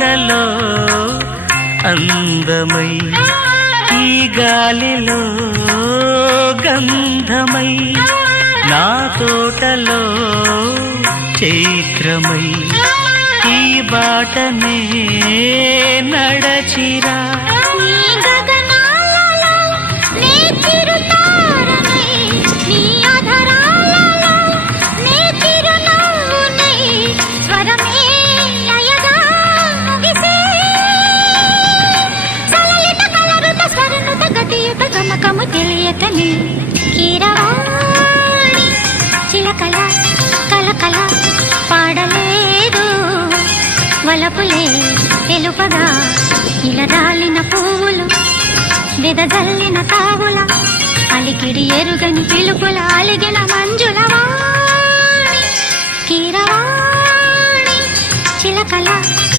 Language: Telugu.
పూలలో అందమై ఈ గాలిలో గంధమై నా తోటలో చైత్రమై ఈ బాటనే నడచిరా తెలియకని కీరవాణి చిలకల కలకల పాడలేదు వలపులే తెలుపగా ఇలా రాలిన పువ్వులు వెదజల్లిన తావుల అలికిడి ఎరుగని పిలుపుల అలిగిన మంజుల వాణి కీరవాణి చిలకల